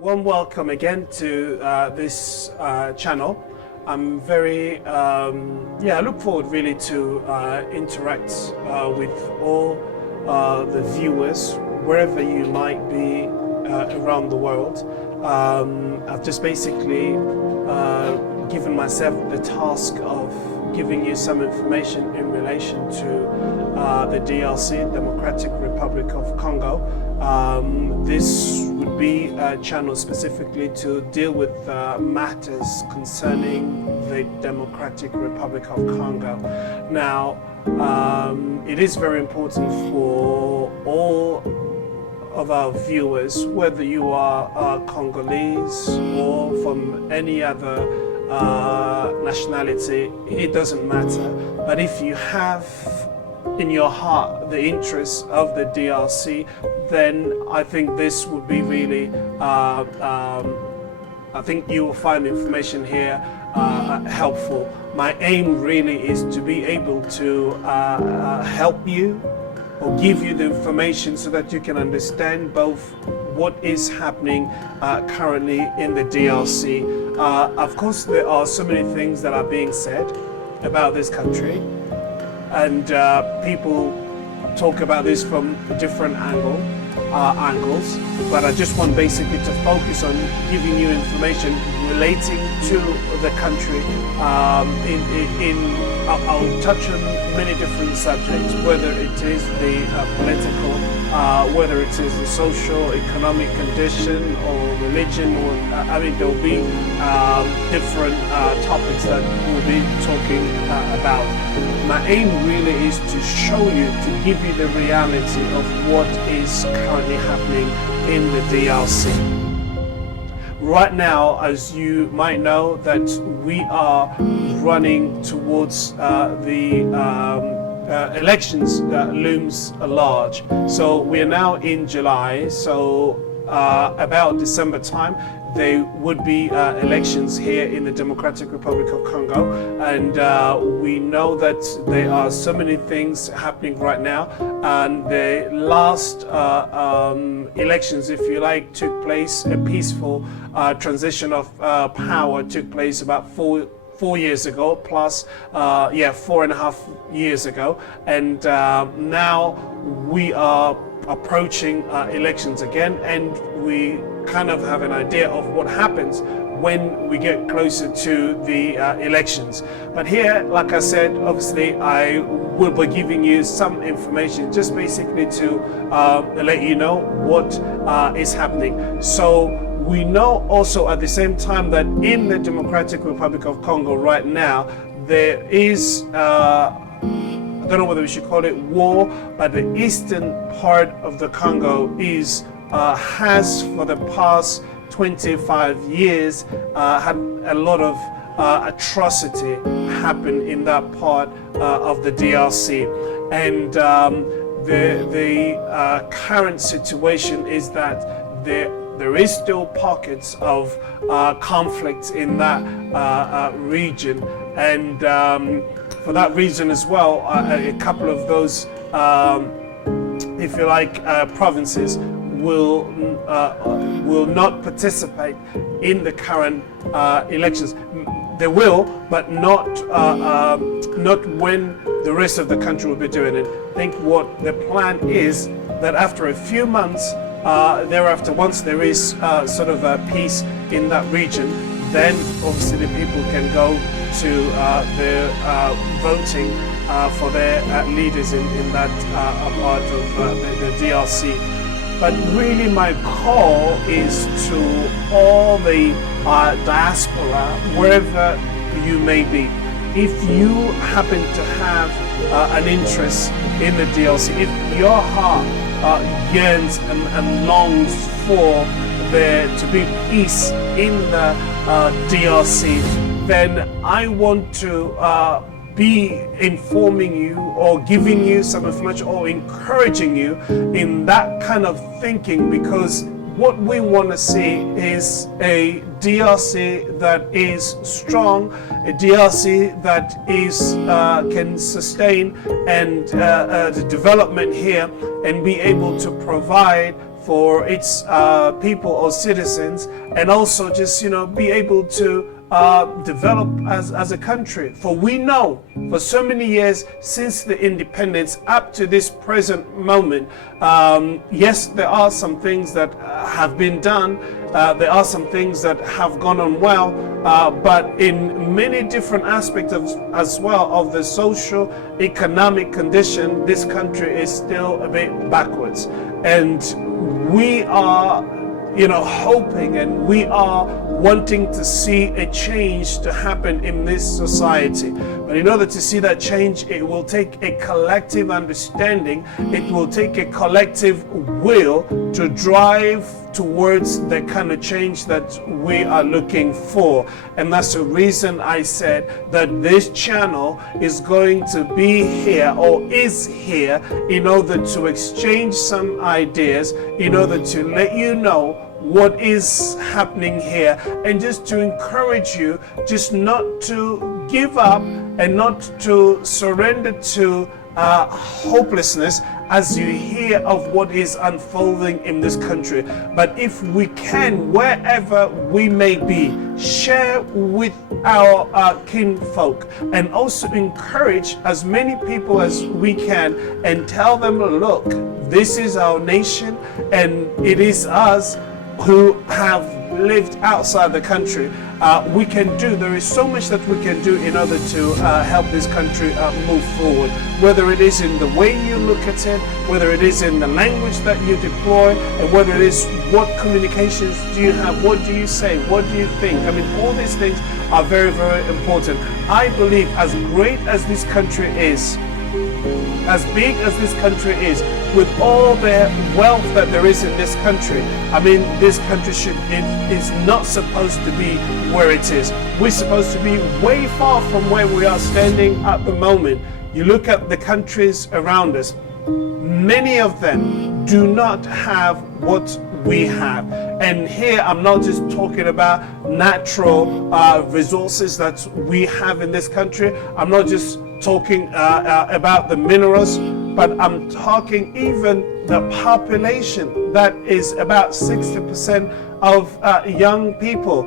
Warm welcome again to this channel. I'm very, I look forward really to interact with all the viewers, wherever you might be around the world. I've just basically given myself the task of giving you some information in relation to the DRC, Democratic Republic of Congo. This would be a channel specifically to deal with matters concerning the Democratic Republic of Congo. Now, it is very important for all of our viewers, whether you are Congolese or from any other nationality, it doesn't matter. But if you have in your heart the interests of the DRC, then I think this would be really, I think you will find information here helpful. My aim really is to be able to help you or give you the information so that you can understand both what is happening currently in the DRC. Of course, there are so many things that are being said about this country, and people talk about this from different angles, but I just want basically to focus on giving you information relating to the country. I'll touch on many different subjects, whether it is the political, whether it is the social, economic condition, or religion, or I mean, there will be different topics that we'll be talking about. My aim really is to show you, to give you the reality of what is currently happening in the DRC. Right now, as you might know, that we are running towards the elections looms large. So we are now in July, so about December time, there would be elections here in the Democratic Republic of Congo, and we know that there are so many things happening right now, and the last elections, if you like, took place, a peaceful transition of power took place about four years ago, plus 4.5 years ago, and now we are approaching elections again, and we kind of have an idea of what happens when we get closer to the elections. But here, like I said, obviously I will be giving you some information just basically to let you know what is happening. So we know also at the same time that in the Democratic Republic of Congo right now, there is I don't know whether we should call it war, but the eastern part of the Congo is has for the past 25 years had a lot of atrocity happen in that part of the DRC, and the current situation is that there is still pockets of conflict in that region, and for that reason as well, a couple of those, if you like, provinces will not participate in the current elections. They will, but not when the rest of the country will be doing it. I think what the plan is that after a few months thereafter, once there is sort of a peace in that region, then obviously the people can go to their voting for their leaders in that part of the DRC. But really my call is to all the diaspora, wherever you may be. If you happen to have an interest in the DRC, if your heart yearns and longs for there to be peace in the DRC, then I want to be informing you or giving you some information or encouraging you in that kind of thinking, because what we want to see is a DRC that is strong, a DRC that is can sustain and the development here and be able to provide for its people or citizens, and also just, be able to develop as a country. For we know for so many years since the independence up to this present moment, yes, there are some things that have been done, there are some things that have gone on well, but in many different aspects as well of the social economic condition, this country is still a bit backwards. And we are hoping, and we are wanting to see a change to happen in this society. But in order to see that change, it will take a collective understanding, it will take a collective will to drive towards the kind of change that we are looking for. And that's the reason I said that this channel is going to be here, or is here, in order to exchange some ideas, in order to let you know what is happening here, and just to encourage you just not to give up and not to surrender to hopelessness as you hear of what is unfolding in this country. But if we can, wherever we may be, share with our kinfolk, and also encourage as many people as we can, and tell them, look, this is our nation, and it is us who have lived outside the country. There is so much that we can do in order to help this country move forward, whether it is in the way you look at it, whether it is in the language that you deploy, and whether it is what communications do you have, what do you say, what do you think. I mean, all these things are very, very important. I believe as great as this country is, as big as this country is, with all the wealth that there is in this country, I mean, this country is not supposed to be where it is. We're supposed to be way far from where we are standing at the moment. You look at the countries around us, many of them do not have what we have. And here I'm not just talking about natural resources that we have in this country. I'm not just talking about the minerals, but I'm talking even the population that is about 60% of young people.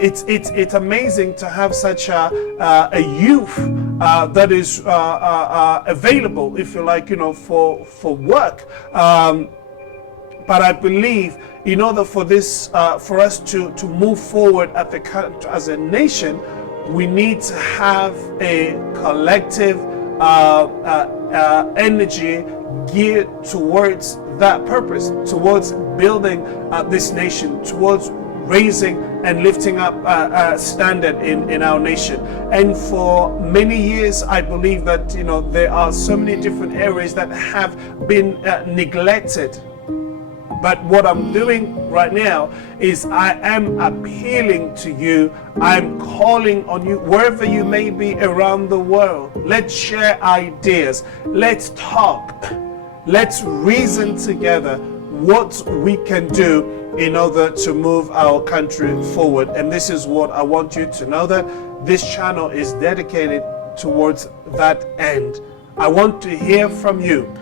It's amazing to have such a youth that is available, if you like, for work. But I believe in order for this, for us to move forward at the country as a nation, we need to have a collective energy geared towards that purpose, towards building this nation, towards raising and lifting up a standard in our nation. And for many years, I believe that there are so many different areas that have been neglected. But what I'm doing right now is I am appealing to you. I'm calling on you, wherever you may be around the world. Let's share ideas. Let's talk. Let's reason together what we can do in order to move our country forward. And this is what I want you to know, that this channel is dedicated towards that end. I want to hear from you.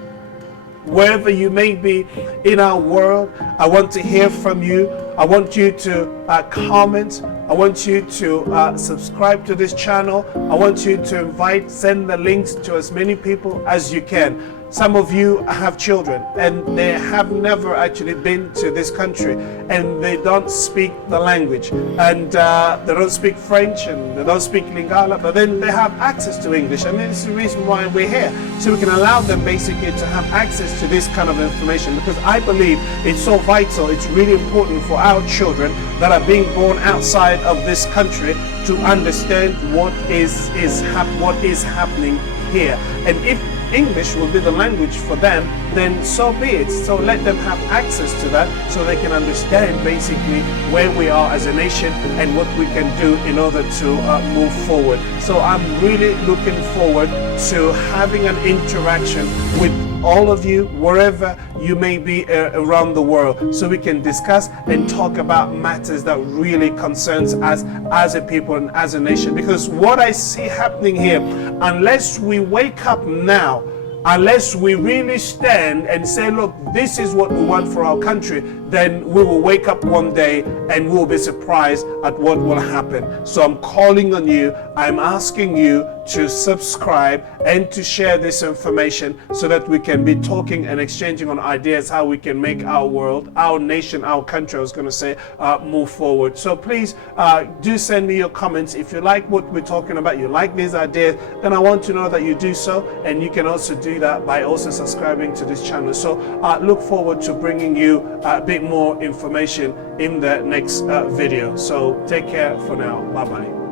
Wherever you may be in our world, I want to hear from you. I want you to comment. I want you to subscribe to this channel. I want you to send the links to as many people as you can. Some of you have children and they have never actually been to this country, and they don't speak the language, and they don't speak French, and they don't speak Lingala, but then they have access to English. And this is the reason why we're here, so we can allow them basically to have access to this kind of information, because I believe it's so vital, it's really important for our children that are being born outside of this country to understand what is happening here. And if English will be the language for them, then so be it. So let them have access to that, so they can understand basically where we are as a nation and what we can do in order to move forward. So I'm really looking forward to having an interaction with all of you, wherever you may be around the world, so we can discuss and talk about matters that really concerns us as a people and as a nation. Because what I see happening here, unless we wake up now, unless we really stand and say, look, this is what we want for our country, then we will wake up one day and we'll be surprised at what will happen. So I'm calling on you, I'm asking you to subscribe and to share this information so that we can be talking and exchanging on ideas how we can make our world, our nation, our country, I was going to say, move forward. So please do send me your comments. If you like what we're talking about, you like these ideas, then I want to know that you do so, and you can also do that by also subscribing to this channel. So look forward to bringing you a bit more information in the next video. So take care for now. Bye bye.